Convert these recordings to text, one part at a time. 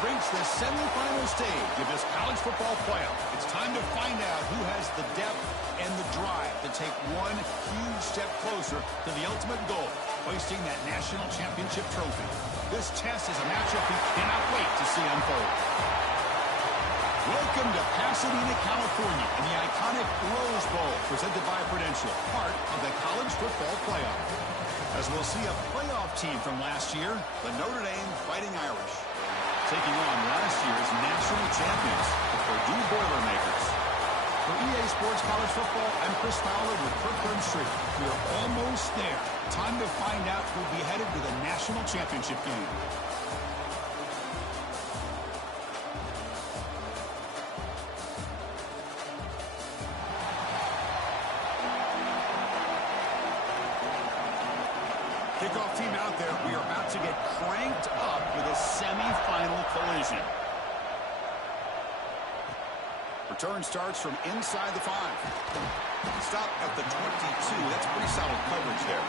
have reached the semifinal stage of this college football playoff. It's time to find out who has the depth and the drive to take one huge step closer to the ultimate goal, hoisting that national championship trophy. This test is a matchup we cannot wait to see unfold. Welcome to Pasadena, California, in the iconic Rose Bowl, presented by Prudential, part of the college football playoff. As we'll see a playoff team from last year, the Notre Dame Fighting Irish, taking on last year's national champions, the Purdue Boilermakers. For EA Sports College Football, I'm Chris Fowler with Kirkland Street. We are almost there. Time to find out who'll be headed to the national championship game. Kickoff team out there. We are about to get cranked up with a semifinal collision. Return starts from inside the 5. Stop at the 22. That's pretty solid coverage there.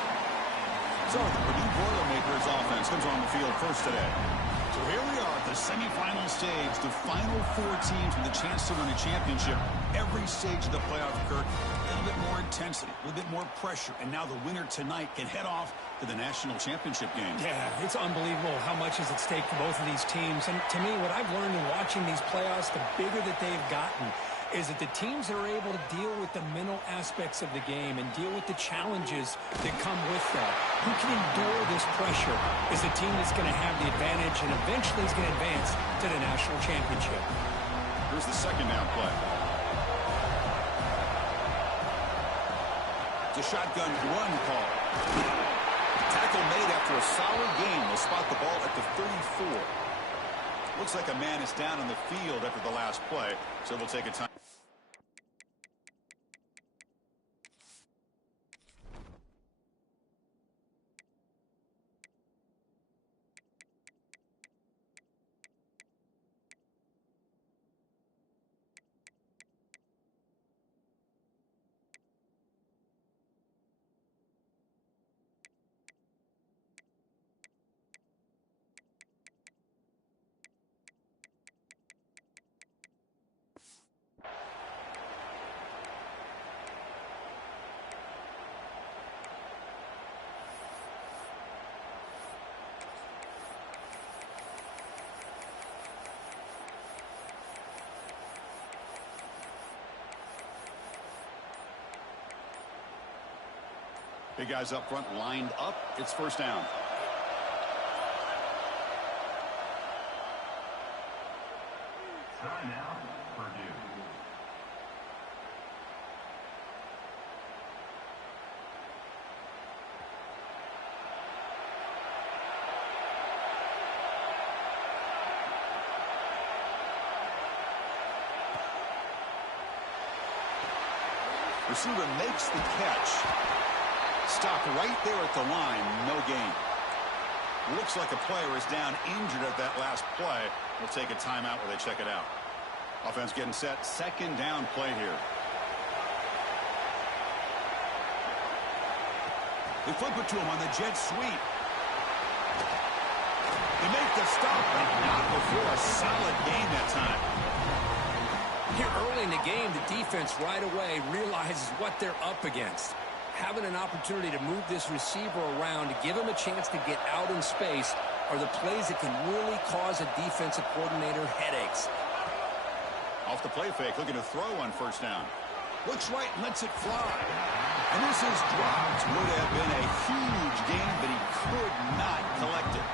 So the Purdue Boilermakers offense comes on the field first today. So here we are at the semifinal stage, the final 4 teams with a chance to win a championship. Every stage of the playoff, Kirk, a little bit more intensity, a little bit more pressure, and now the winner tonight can head off to the national championship game. Yeah, it's unbelievable how much is at stake for both of these teams. And to me, what I've learned in watching these playoffs, the bigger that they've gotten, is that the teams that are able to deal with the mental aspects of the game and deal with the challenges that come with that, who can endure this pressure, is the team that's going to have the advantage and eventually is going to advance to the national championship. Here's the second down play. It's a shotgun run call. Tackle made after a solid gain. They'll spot the ball at the 34. Looks like a man is down on the field after the last play, so they'll take a time. Big guys up front lined up. It's first down. Timeout, Purdue. Receiver makes the catch. Stopped right there at the line. No gain. Looks like a player is down injured at that last play. We'll take a timeout where they check it out. Offense getting set. Second down play here. They flip it to him on the jet sweep. They make the stop, but not before a solid gain that time. Here early in the game, the defense right away realizes what they're up against. Having an opportunity to move this receiver around to give him a chance to get out in space are the plays that can really cause a defensive coordinator headaches. Off the play fake, looking to throw on first down. Looks right and lets it fly. And this is dropped. Would have been a huge gain, but he could not collect it.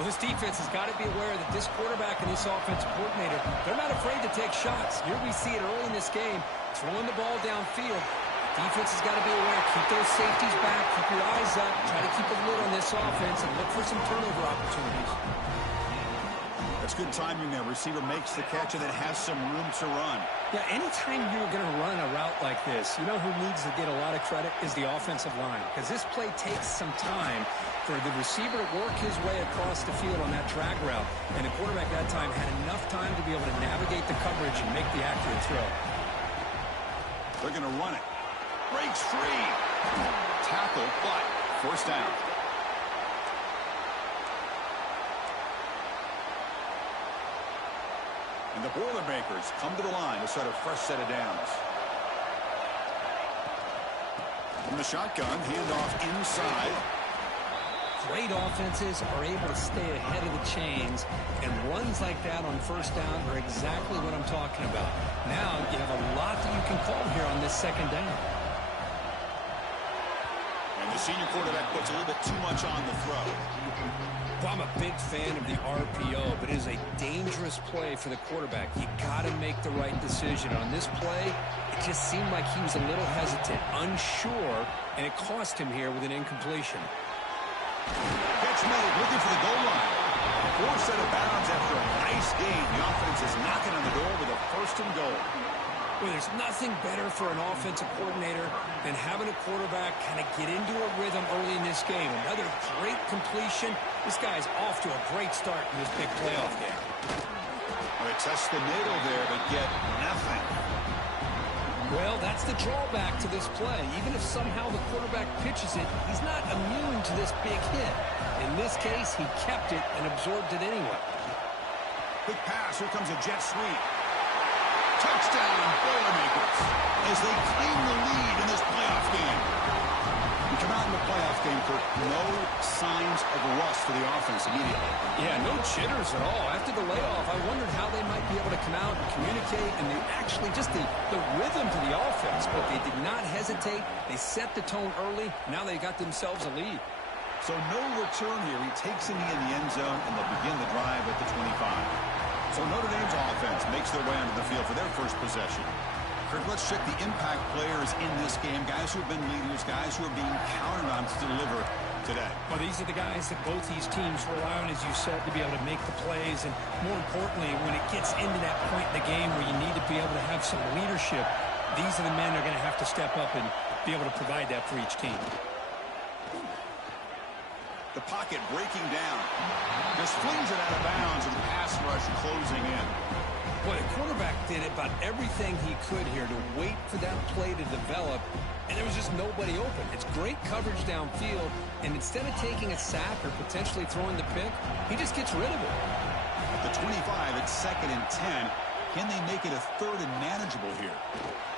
Well, this defense has got to be aware that this quarterback and this offensive coordinator, they're not afraid to take shots. Here we see it early in this game, throwing the ball downfield. Defense has got to be aware. Keep those safeties back. Keep your eyes up. Try to keep a lid on this offense and look for some turnover opportunities. That's good timing there. Receiver makes the catch and then has some room to run. Yeah, anytime you're going to run a route like this, you know who needs to get a lot of credit is the offensive line. Because this play takes some time for the receiver to work his way across the field on that drag route. And the quarterback that time had enough time to be able to navigate the coverage and make the accurate throw. They're going to run it. Breaks free. Tackle, but first down. And the Boilermakers come to the line to start a fresh set of downs. From the shotgun, handoff inside. Great offenses are able to stay ahead of the chains, and runs like that on first down are exactly what I'm talking about. Now you have a lot that you can call here on this second down. And the senior quarterback puts a little bit too much on the throw. Well, I'm a big fan of the RPO, but it is a dangerous play for the quarterback. You got to make the right decision. On this play, it just seemed like he was a little hesitant, unsure, and it cost him here with an incompletion. Catch made, looking for the goal line. Forced out of bounds after a nice gain. The offense is knocking on the door with a first and goal. Well, there's nothing better for an offensive coordinator than having a quarterback kind of get into a rhythm early in this game. Another great completion. This guy's off to a great start in this big playoff game. Well, they test the middle there, but get nothing. Well, that's the drawback to this play. Even if somehow the quarterback pitches it, he's not immune to this big hit. In this case, he kept it and absorbed it anyway. Quick pass. Here comes a jet sweep. Touchdown, Boilermakers, as they claim the lead in this playoff game. We come out in the playoff game for no signs of rust for the offense immediately. Yeah, no jitters at all. After the layoff, I wondered how they might be able to come out and communicate, and they actually just the rhythm to the offense, but they did not hesitate. They set the tone early. Now they got themselves a lead. So no return here. He takes a knee in the end zone, and they'll begin the drive at the 25. So Notre Dame's offense makes their way onto the field for their first possession. Kirk, let's check the impact players in this game, guys who have been leaders, guys who are being counted on to deliver today. Well, these are the guys that both these teams rely on, as you said, to be able to make the plays. And more importantly, when it gets into that point in the game where you need to be able to have some leadership, these are the men that are going to have to step up and be able to provide that for each team. The pocket breaking down. Just flings it out of bounds, and the pass rush closing in. Boy, the quarterback did about everything he could here to wait for that play to develop, and there was just nobody open. It's great coverage downfield, and instead of taking a sack or potentially throwing the pick, he just gets rid of it. At the 25, it's 2nd and 10. Can they make it a 3rd and manageable here?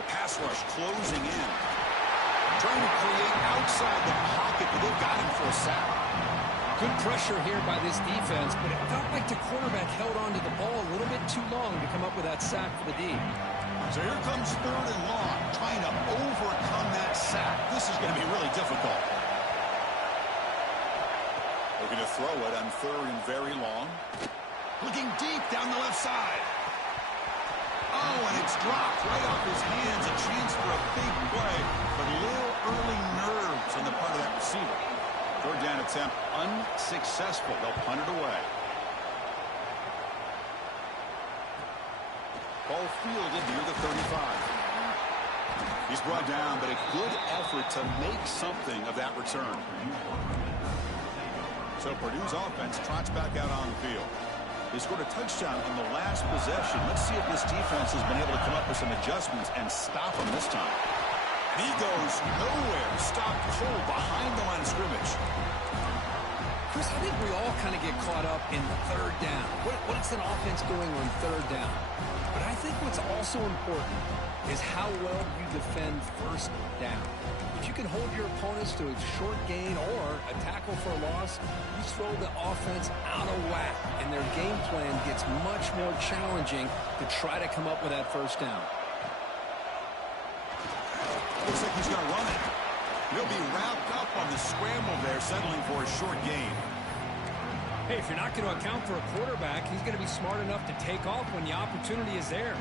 The pass rush closing in. Trying to create outside the pocket, but they've got him for a sack. Good pressure here by this defense, but it felt like the quarterback held onto the ball a little bit too long to come up with that sack for the D. So here comes 3rd and long, trying to overcome that sack. This is going to be really difficult. Looking to throw it on 3rd and very long. Looking deep down the left side. Oh, and it's dropped right off his hands. A chance for a big play, but a little early nerves on the part of that receiver. 3rd down attempt unsuccessful. They'll punt it away. Ball fielded near the 35. He's brought down, but a good effort to make something of that return. So Purdue's offense trots back out on the field. They scored a touchdown on the last possession. Let's see if this defense has been able to come up with some adjustments and stop them this time. And he goes nowhere. Stopped cold behind the line of scrimmage. Chris, I think we all kind of get caught up in 3rd down. What's an offense doing on 3rd down? But I think what's also important is how well you defend 1st down. If you can hold your opponents to a short gain or a tackle for a loss, you throw the offense out of whack, and their game plan gets much more challenging to try to come up with that 1st down. Looks like he's going to run it. He'll be wrapped up on the scramble there, settling for a short gain. Hey, if you're not going to account for a quarterback, he's going to be smart enough to take off when the opportunity is there.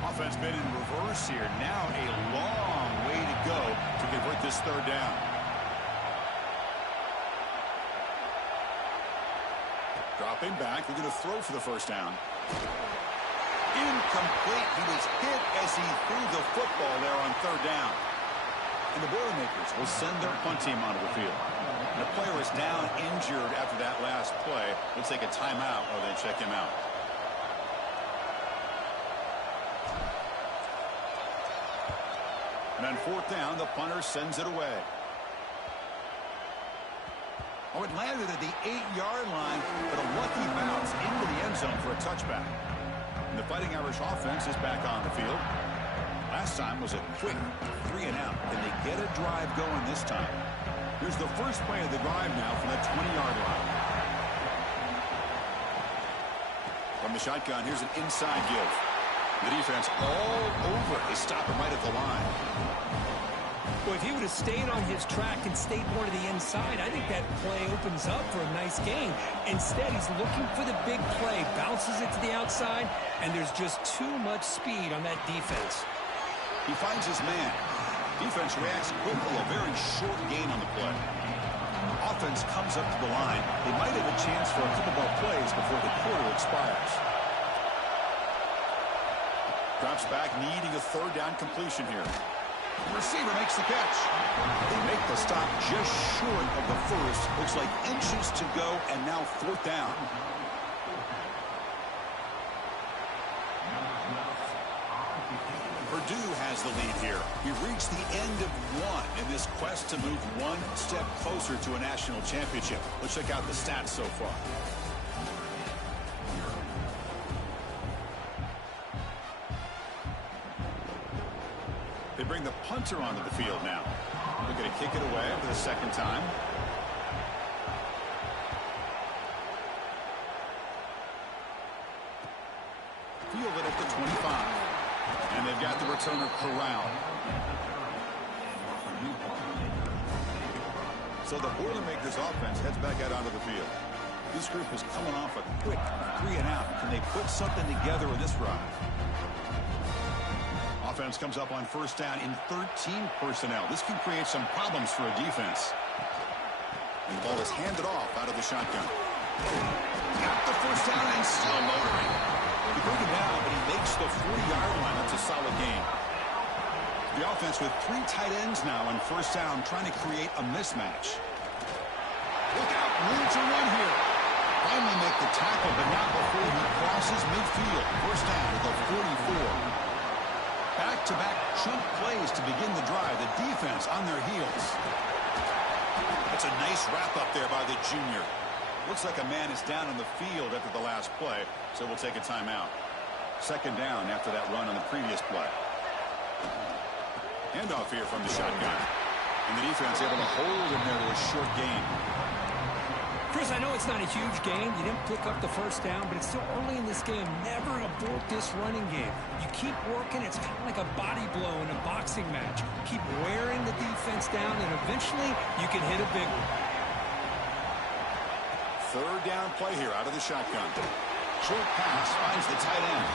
Offense been in reverse here. Now a long way to go to convert this 3rd down. Dropping back. They're going to throw for the 1st down. Incomplete. He was hit as he threw the football there on 3rd down. And the Boilermakers will send their punt team onto the field. And the player is down injured after that last play. Looks like a timeout or they check him out. And on 4th down, the punter sends it away. Oh, it landed at the 8-yard line, but a lucky bounce into the end zone for a touchback. And the Fighting Irish offense is back on the field. Last time was a quick 3-and-out. Can they get a drive going this time? Here's the first play of the drive now from that 20-yard line. From the shotgun, here's an inside give. The defense all over. They stop him right at the line. Well, if he would have stayed on his track and stayed more to the inside, I think that play opens up for a nice gain. Instead, he's looking for the big play, bounces it to the outside, and there's just too much speed on that defense. He finds his man. Defense reacts quickly, a very short gain on the play. Offense comes up to the line. They might have a chance for a couple more plays before the quarter expires. Drops back, needing a third down completion here. The receiver makes the catch. They make the stop just short of the first. Looks like inches to go, and now fourth down. Purdue has the lead here. We reached the end of one in this quest to move one step closer to a national championship. Let's check out the stats so far. They bring the punter onto the field now. They're going to kick it away for the second time. Field it at the 25. And they've got the returner corralled. So the Boilermakers offense heads back out onto the field. This group is coming off a quick 3-and-out. Can they put something together in this drive? Offense comes up on first down in 13 personnel. This can create some problems for a defense. And the ball is handed off out of the shotgun. Got the first down and still motoring. He broke it down, but he makes the 40-yard line. That's a solid gain. The offense with 3 tight ends now on first down, trying to create a mismatch. Look out, room to run here. Finally make the tackle, but not before he crosses midfield. First down at the 44. Back-to-back chunk plays to begin the drive. The defense on their heels. That's a nice wrap-up there by the junior. Looks like a man is down on the field after the last play, so we'll take a timeout. Second down after that run on the previous play. Handoff here from the shotgun. And the defense able to hold him there to a short gain. Chris, I know it's not a huge gain. You didn't pick up the first down, but it's still early in this game. Never abort this running game. You keep working. It's kind of like a body blow in a boxing match. Keep wearing the defense down, and eventually you can hit a big one. Third down play here out of the shotgun. Short pass finds the tight end.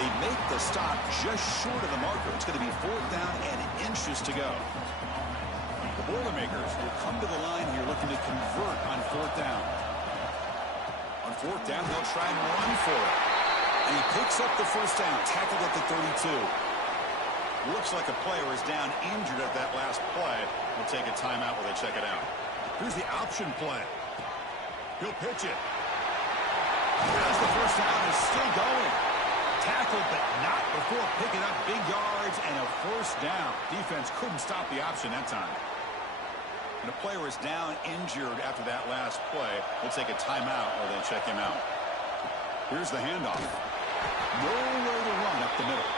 They make the stop just short of the marker. It's going to be fourth down and inches to go. The Boilermakers will come to the line here looking to convert on fourth down. On fourth down, they'll try and run for it. And he picks up the first down, tackled at the 32. Looks like a player is down injured at that last play. We'll take a timeout while they check it out. Here's the option play. He'll pitch it. As the first down is still going. Tackled, but not before picking up big yards and a first down. Defense couldn't stop the option that time. And a player is down injured after that last play. We'll take a timeout while they check him out. Here's the handoff. Nowhere to run up the middle.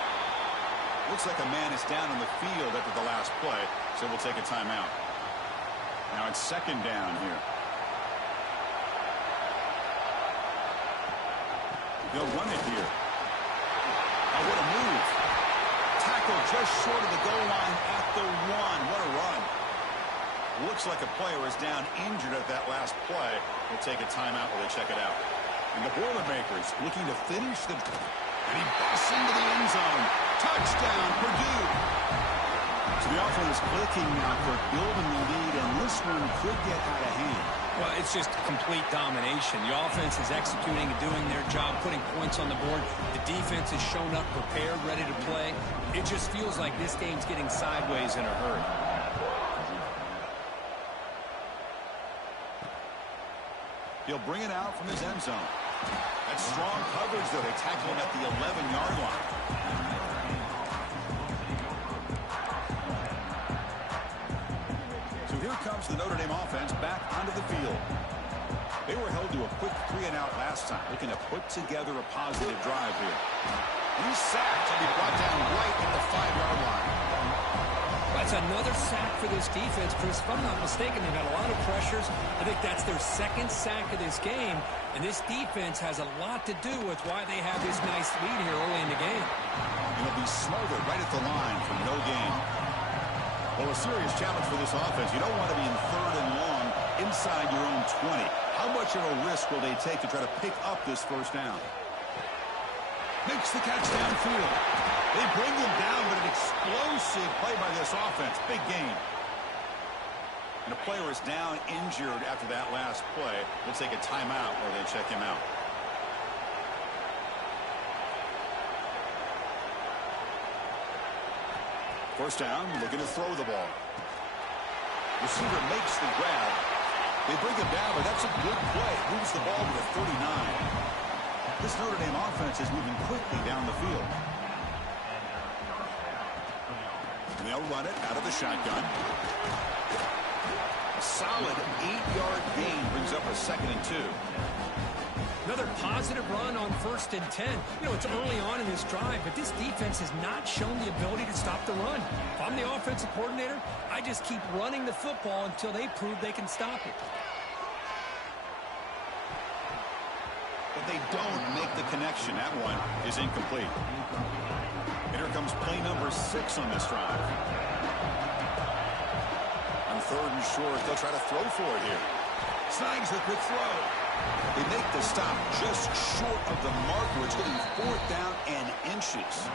Looks like a man is down on the field after the last play, so we'll take a timeout. Now it's second down here. They'll run it here. Oh, what a move. Tackle just short of the goal line at the 1. What a run. Looks like a player is down injured at that last play. We'll take a timeout while they check it out. And the Boilermakers looking to finish the... And he busts into the end zone. Touchdown, Purdue. So the offense clicking now. They're building the lead, and this one could get out of hand. Well, it's just complete domination. The offense is executing and doing their job, putting points on the board. The defense has shown up prepared, ready to play. It just feels like this game's getting sideways in a hurry. He'll bring it out from his end zone. That's strong coverage, though. They tackle him at the 11-yard line. So here comes moves the Notre Dame offense back onto the field. They were held to a quick 3-and-out last time, looking to put together a positive drive here. He's sacked and he brought down right at the 5-yard line. That's another sack for this defense, Chris. If I'm not mistaken, they've had a lot of pressures. I think that's their second sack of this game, and this defense has a lot to do with why they have this nice lead here early in the game. It'll be smothered right at the line for no gain. Well, a serious challenge for this offense. You don't want to be in 3rd and long inside your own 20. How much of a risk will they take to try to pick up this first down? Makes the catch downfield. They bring them down, but an explosive play by this offense. Big gain. And the player is down injured after that last play. We'll take a timeout while they check him out. First down, looking to throw the ball. Receiver makes the grab. They bring him down, but that's a good play. Moves the ball to the 39. This Notre Dame offense is moving quickly down the field. And they'll run it out of the shotgun. A solid 8-yard gain brings up a 2nd and 2. Another positive run on 1st and 10. You know, it's early on in this drive, but this defense has not shown the ability to stop the run. If I'm the offensive coordinator, I just keep running the football until they prove they can stop it. But they don't make the connection. That one is incomplete. And here comes play number 6 on this drive. On 3rd and short, they'll try to throw for it here. Snags the quick throw. They make the stop just short of the mark, where it's getting 4th down and inches.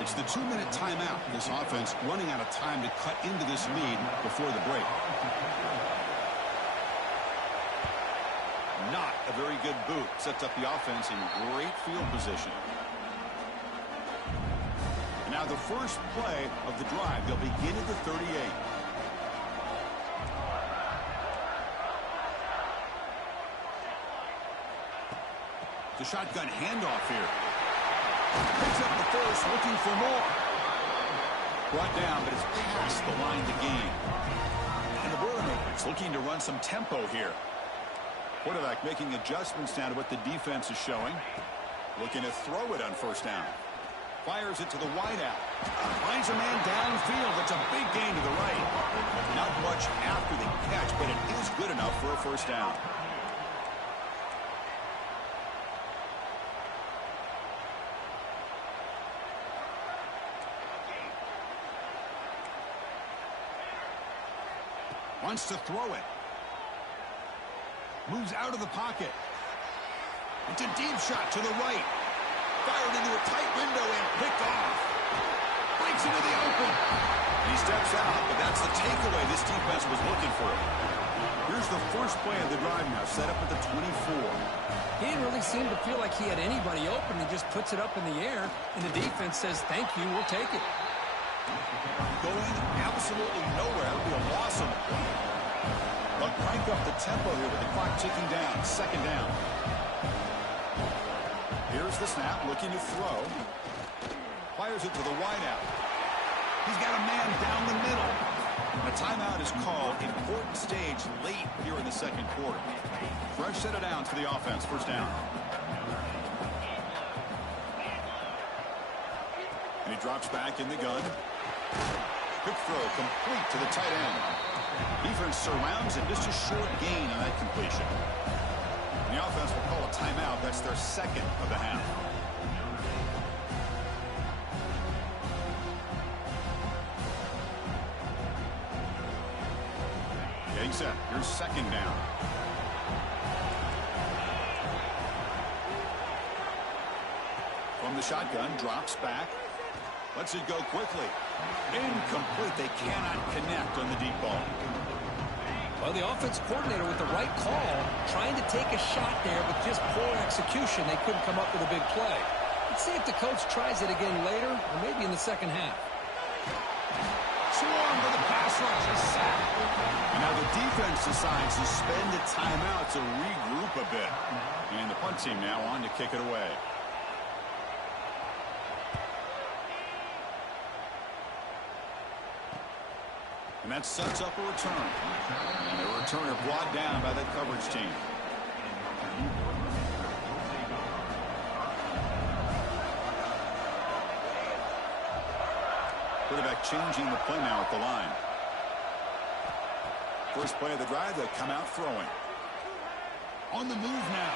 It's the 2-minute timeout. This offense running out of time to cut into this lead before the break. Not a very good boot. Sets up the offense in great field position. And now the first play of the drive. They'll begin at the 38. The shotgun handoff here. Picks up the first, looking for more. Brought down, but it's past the line to gain. And the Boilermakers looking to run some tempo here. Quarterback making adjustments now to what the defense is showing. Looking to throw it on 1st down. Fires it to the wideout. Finds a man downfield. That's a big gain to the right. Not much after the catch, but it is good enough for a 1st down. Wants to throw it. Moves out of the pocket. It's a deep shot to the right. Fired into a tight window and picked off. Breaks into the open. And he steps out, but that's the takeaway this defense was looking for. Here's the first play of the drive now, set up at the 24. He didn't really seem to feel like he had anybody open. He just puts it up in the air, and the defense says, thank you, we'll take it. Going absolutely nowhere. That would be a loss of a play. But crank up the tempo here with the clock ticking down. 2nd down. Here's the snap, looking to throw. Fires it to the wideout. He's got a man down the middle. And a timeout is called. Important stage late here in the 2nd quarter. Fresh set of downs for the offense. 1st down. And he drops back in the gun. Quick throw complete to the tight end. Defense surrounds him. Just a short gain on that completion. And the offense will call a timeout. That's their 2nd of the half. Getting set. Here's 2nd down. From the shotgun, drops back. Lets it go quickly. Incomplete. They cannot connect on the deep ball. Well, the offense coordinator with the right call, trying to take a shot there, but just poor execution. They couldn't come up with a big play. Let's see if the coach tries it again later, or maybe in the 2nd half. Swarm with the pass rush. A sack. And now the defense decides to spend a timeout to regroup a bit. And the punt team now on to kick it away. And that sets up a return. And the returner brought down by the coverage team. Quarterback changing the play now at the line. First play of the drive, they come out throwing. On the move now.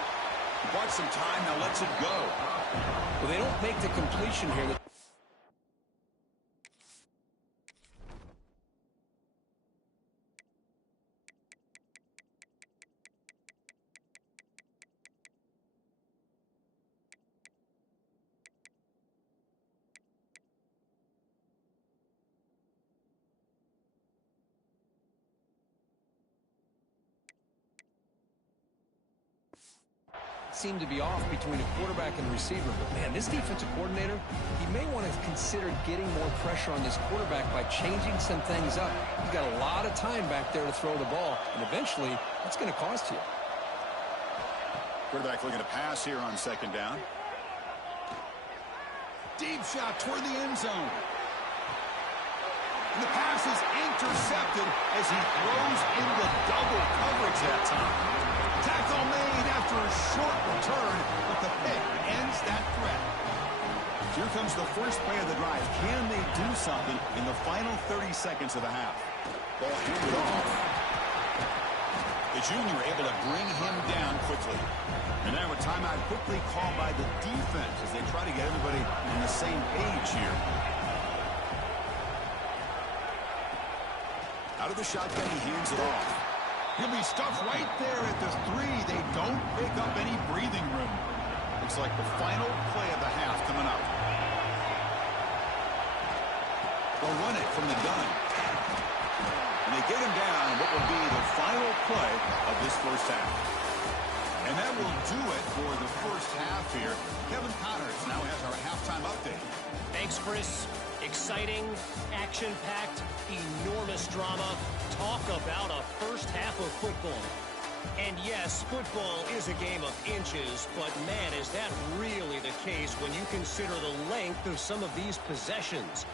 He bought some time, now lets it go. Well, they don't make the completion here. Seem to be off between a quarterback and a receiver. But, man, this defensive coordinator, he may want to consider getting more pressure on this quarterback by changing some things up. He's got a lot of time back there to throw the ball, and eventually that's going to cost you. Quarterback looking to pass here on second down. Deep shot toward the end zone. And the pass is intercepted as he throws into double coverage that time. Tackle made after a short return, but the pick ends that threat. Here comes the first play of the drive. Can they do something in the final 30 seconds of the half? Ball handed off. The junior able to bring him down quickly. And now a timeout quickly called by the defense as they try to get everybody on the same page here. Out of the shotgun, he hands it off. He'll be stuffed right there at the 3. They don't pick up any breathing room. Looks like the final play of the half coming up. They'll run it from the gun. And they get him down what will be the final play of this first half. And that will do it for the first half here. Kevin Connors now has our halftime update. Thanks, Chris. Exciting, action-packed, enormous drama. Talk about a first half of football. And yes, football is a game of inches, but man, is that really the case when you consider the length of some of these possessions.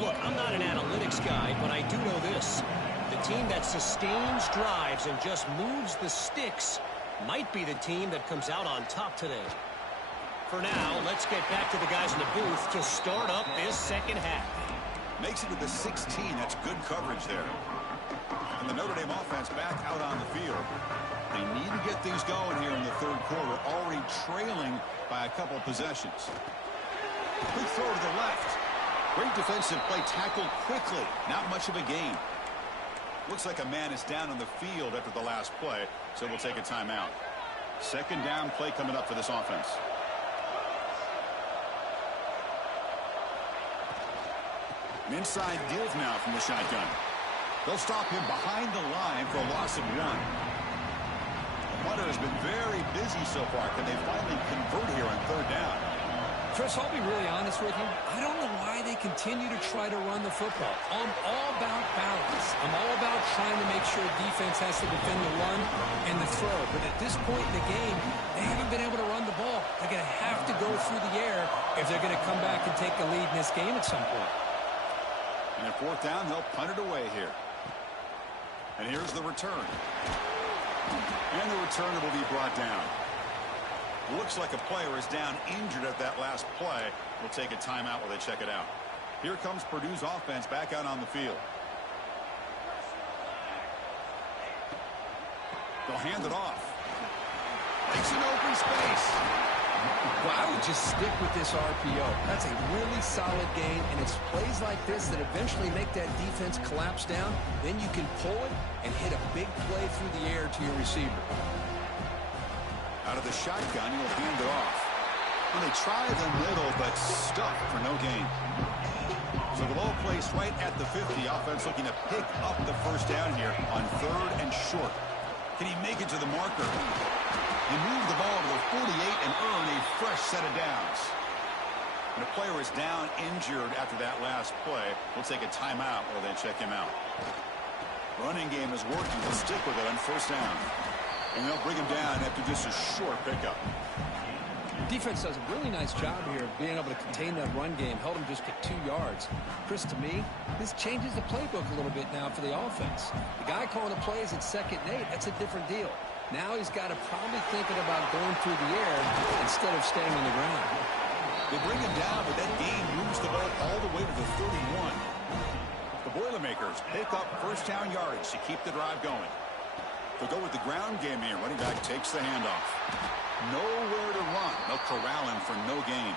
Look, I'm not an analytics guy, but I do know this. The team that sustains drives and just moves the sticks might be the team that comes out on top today. For now, let's get back to the guys in the booth to start up this second half. Makes it to the 16. That's good coverage there. And the Notre Dame offense back out on the field. They need to get things going here in the third quarter, already trailing by a couple possessions. Quick throw to the left. Great defensive play, tackled quickly. Not much of a gain. Looks like a man is down on the field after the last play, so we'll take a timeout. Second down play coming up for this offense. An inside deal now from the shotgun. They'll stop him behind the line for a loss of 1. The punter has been very busy so far. Can they finally convert here on third down? Chris, I'll be really honest with you. I don't know why they continue to try to run the football. I'm all about balance. I'm all about trying to make sure defense has to defend the run and the throw. But at this point in the game, they haven't been able to run the ball. They're going to have to go through the air if they're going to come back and take the lead in this game at some point. And at fourth down, they'll punt it away here. And here's the return. And the returner will be brought down. Looks like a player is down injured at that last play. We'll take a timeout while they check it out. Here comes Purdue's offense back out on the field. They'll hand it off. Makes an open space. Well, I would just stick with this RPO. That's a really solid game, and it's plays like this that eventually make that defense collapse down. Then you can pull it and hit a big play through the air to your receiver. Out of the shotgun, he'll hand it off. And they try the middle, but stuck for no gain. So the ball placed right at the 50. Offense looking to pick up the first down here on third and short. Can he make it to the marker? He moved the ball to the 48 and earn a fresh set of downs. And a player is down injured after that last play. We'll take a timeout while they check him out. Running game is working. They'll stick with it on first down. And they'll bring him down after just a short pickup. Defense does a really nice job here of being able to contain that run game, held him just at 2 yards. Chris, to me, this changes the playbook a little bit now for the offense. The guy calling the plays at 2nd and 8, that's a different deal. Now he's got to probably thinking about going through the air instead of staying on the ground. They bring him down, but that gain moves the ball all the way to the 31. The Boilermakers pick up first down yards to keep the drive going. They'll go with the ground game here. Running back takes the handoff. Nowhere to run. They'll corral him for no gain.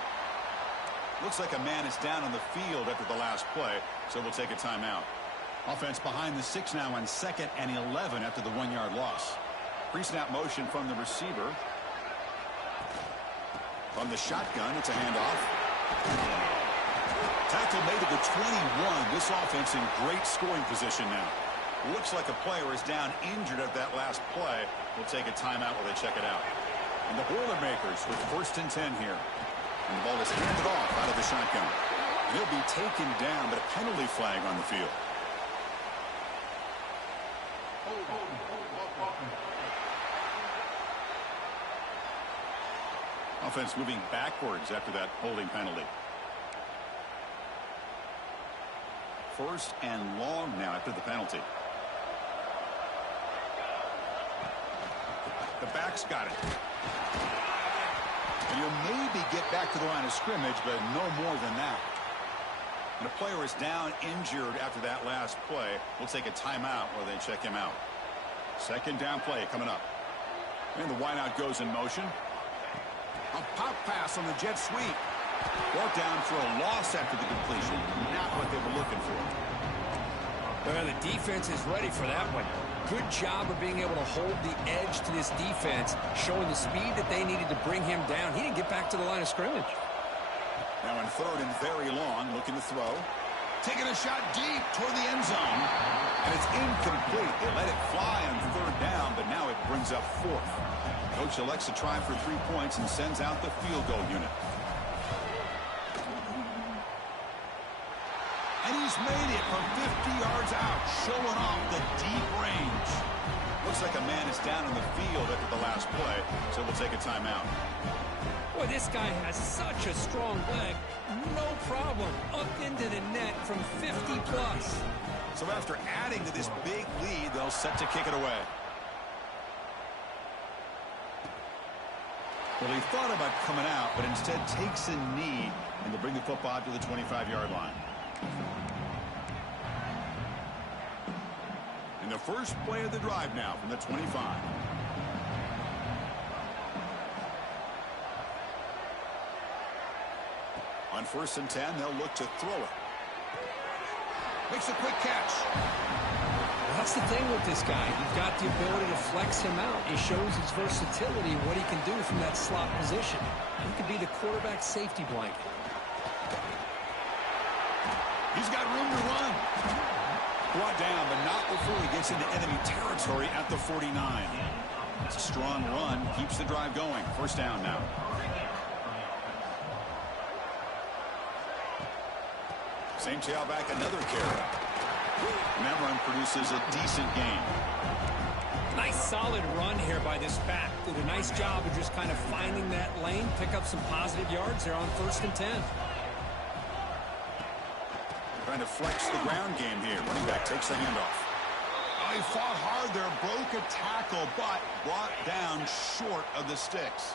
Looks like a man is down on the field after the last play, so we'll take a timeout. Offense behind the 6 now on 2nd and 11 after the 1-yard loss. Pre-snap motion from the receiver. From the shotgun, it's a handoff. Tackle made at the 21. This offense in great scoring position now. Looks like a player is down injured at that last play. We'll take a timeout while they check it out. And the Boilermakers with 1st and 10 here. And the ball is handed off out of the shotgun. And he'll be taken down, but a penalty flag on the field. Offense moving backwards after that holding penalty. 1st and long now after the penalty. The back's got it. And you'll maybe get back to the line of scrimmage, but no more than that. And a player is down injured after that last play. We'll take a timeout while they check him out. 2nd down play coming up. And the wideout goes in motion. A pop pass on the jet sweep. Brought down for a loss after the completion. Not what they were looking for. Well, the defense is ready for that one. Good job of being able to hold the edge to this defense, showing the speed that they needed to bring him down. He didn't get back to the line of scrimmage. Now in 3rd and very long, looking to throw. Taking a shot deep toward the end zone. And it's incomplete. They let it fly on 3rd down, but now it brings up 4th. Coach elects to try for 3 points and sends out the field goal unit. And he's made it from 50 yards out, showing off the deep range. Looks like a man is down on the field after the last play, so we'll take a timeout. Boy, this guy has such a strong leg. No problem. Up into the net from 50 plus. So after adding to this big lead, they'll set to kick it away. Well, he thought about coming out, but instead takes a knee, and they'll bring the football to the 25-yard line. And the first play of the drive now from the 25. On 1st and 10, they'll look to throw it. Makes a quick catch. Well, that's the thing with this guy. You've got the ability to flex him out. He shows his versatility and what he can do from that slot position. He could be the quarterback's safety blanket. He's got room to run. Brought down, but not before he gets into enemy territory at the 49. It's a strong run. Keeps the drive going. 1st down now. Same tailback, another carry. And that run produces a decent gain. Nice solid run here by this back. Did a nice job of just kind of finding that lane, pick up some positive yards there on 1st and 10. Trying to flex the ground game here. Running back takes the handoff. Oh, he fought hard there, broke a tackle, but brought down short of the sticks.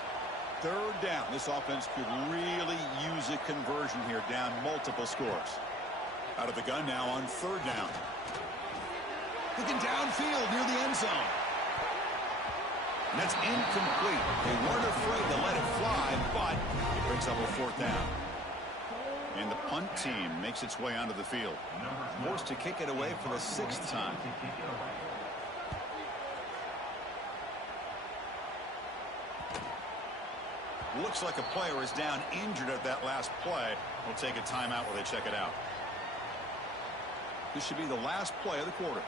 3rd down. This offense could really use a conversion here, down multiple scores. Out of the gun now on 3rd down. Looking downfield near the end zone. And that's incomplete. They weren't afraid to let it fly, but it brings up a 4th down. And the punt team makes its way onto the field. Forced to kick it away for the 6th time. Looks like a player is down injured at that last play. We'll take a timeout while they check it out. This should be the last play of the quarter.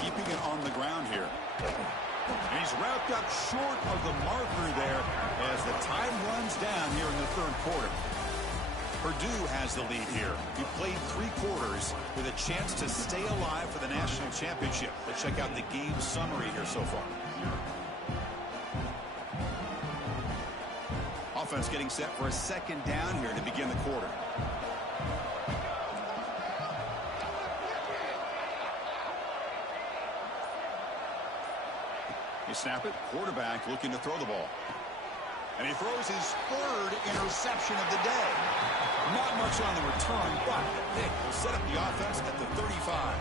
Keeping it on the ground here. And he's wrapped up short of the marker there as the time runs down here in the 3rd quarter. Purdue has the lead here. He played 3 quarters with a chance to stay alive for the national championship. Let's check out the game summary here so far. offense getting set for a second down here to begin the quarter. You snap it, quarterback looking to throw the ball. And he throws his third interception of the day. Not much on the return, but the pick will set up the offense at the 35.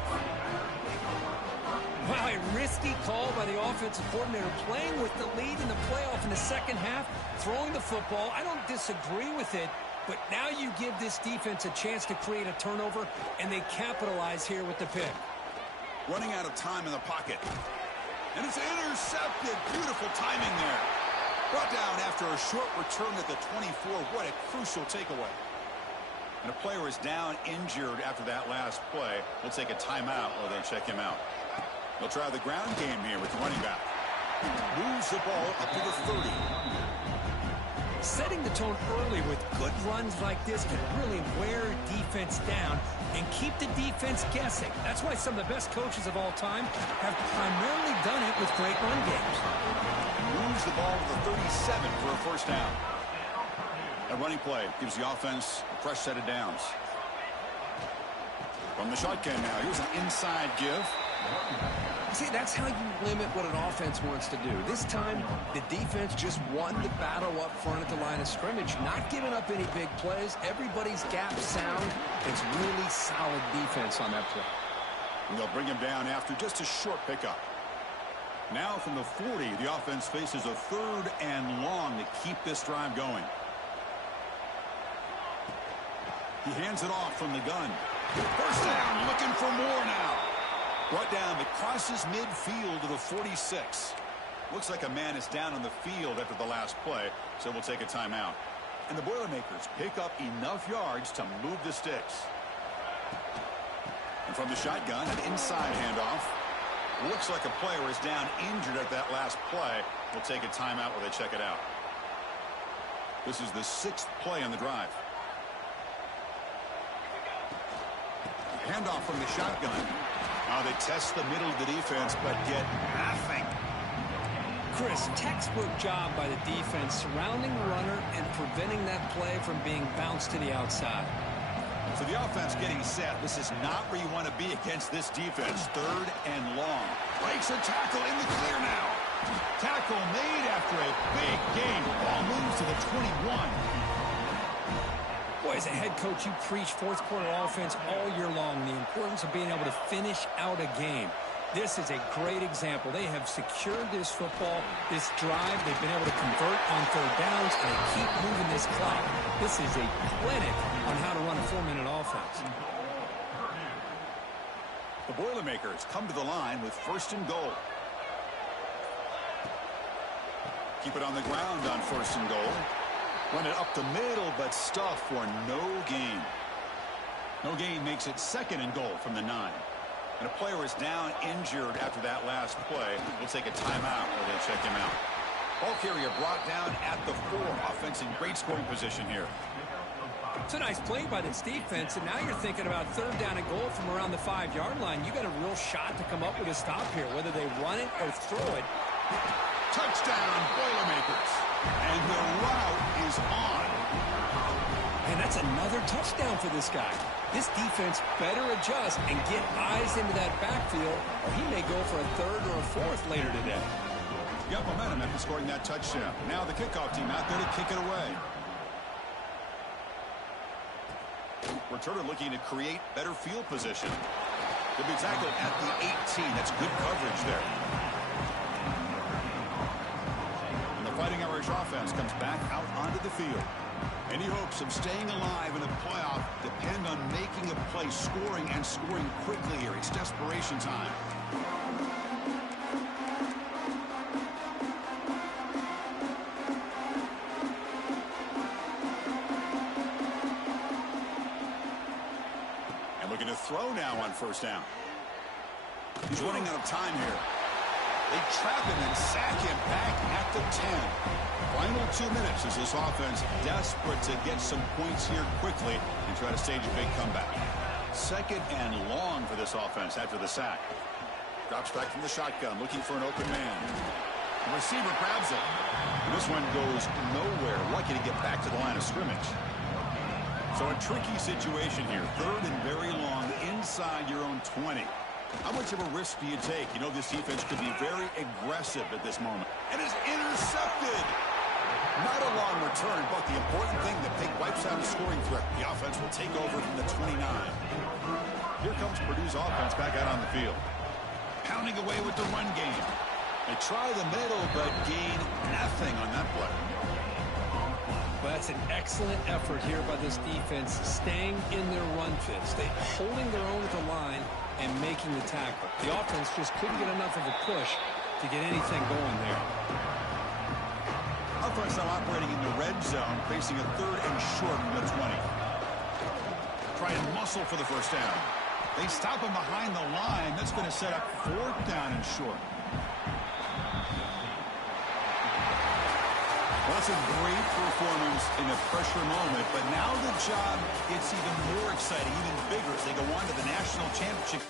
Wow, a risky call by the offensive coordinator, playing with the lead in the playoff in the second half, throwing the football. I don't disagree with it, but now you give this defense a chance to create a turnover, and they capitalize here with the pick. Running out of time in the pocket. And it's intercepted. Beautiful timing there. Brought down after a short return at the 24. What a crucial takeaway. And a player is down injured after that last play. We'll take a timeout while they check him out. They'll try the ground game here with the running back. Moves the ball up to the 30. Setting the tone early with good runs like this can really wear defense down and keep the defense guessing. That's why some of the best coaches of all time have primarily done it with great run games. Moves the ball to the 37 for a first down. A running play gives the offense a fresh set of downs. From the shotgun now, here's an inside give. See, that's how you limit what an offense wants to do. This time, the defense just won the battle up front at the line of scrimmage, not giving up any big plays. Everybody's gap sound. It's really solid defense on that play. And they'll bring him down after just a short pickup. Now from the 40, the offense faces a third and long to keep this drive going. He hands it off from the gun. First down, looking for more now. Brought down, but crosses midfield to the 46. Looks like a man is down on the field after the last play, so we'll take a timeout. And the Boilermakers pick up enough yards to move the sticks. And from the shotgun, an inside handoff. Looks like a player is down injured at that last play. We'll take a timeout while they check it out. This is the 6th play on the drive. Handoff from the shotgun. Now they test the middle of the defense, but get nothing. Chris, textbook job by the defense, surrounding the runner and preventing that play from being bounced to the outside. So the offense getting set. This is not where you want to be against this defense. Third and long. Breaks a tackle in the clear now. Tackle made after a big gain. Ball moves to the 21. Boy, as a head coach, you preach fourth quarter offense all year long. The importance of being able to finish out a game. This is a great example. They have secured this football, this drive. They've been able to convert on third downs, and they keep moving this clock. This is a clinic on how to run a 4-minute offense. The Boilermakers come to the line with first and goal. Keep it on the ground on first and goal. Run it up the middle, but stuff for no gain. No gain makes it second and goal from the 9. And a player is down injured after that last play. We'll take a timeout while they check him out. Ball carrier brought down at the 4. Offense in great scoring position here. It's a nice play by this defense, and now you're thinking about third down and goal from around the 5-yard line. You got a real shot to come up with a stop here, whether they run it or throw it. Touchdown, Boilermakers. And the route is on. And that's another touchdown for this guy. This defense better adjust and get eyes into that backfield, or he may go for a third or a fourth later today. Got momentum after scoring that touchdown. Now the kickoff team out there to kick it away. Returner looking to create better field position. Could be tackled at the 18. That's good coverage there. And the Fighting Irish offense comes back out onto the field. Any hopes of staying alive in a playoff depend on making a play, scoring, and scoring quickly here. It's desperation time. And looking to throw now on first down. He's running out of time here. They trap him and sack him back at the 10. Final 2 minutes as this offense desperate to get some points here quickly and try to stage a big comeback. Second and long for this offense after the sack. Drops back from the shotgun, looking for an open man. The receiver grabs it. This one goes nowhere. Lucky to get back to the line of scrimmage. So a tricky situation here. 3rd and very long inside your own 20. How much of a risk do you take? You know this defense could be very aggressive at this moment. And it's intercepted. Not a long return, but the important thing, the pick wipes out a scoring threat. The offense will take over from the 29. Here comes Purdue's offense back out on the field. Pounding away with the run game. They try the middle, but gain nothing on that play. Well, that's an excellent effort here by this defense, staying in their run fits. They holding their own at the line and making the tackle. The offense just couldn't get enough of a push to get anything going there. Offense now operating in the red zone, facing a 3rd and short from the 20. Try and muscle for the first down. They stop him behind the line. That's going to set up 4th down and short. Well, that's a great performance in a pressure moment, but now the job gets even more exciting, even bigger as they go on to the national championship.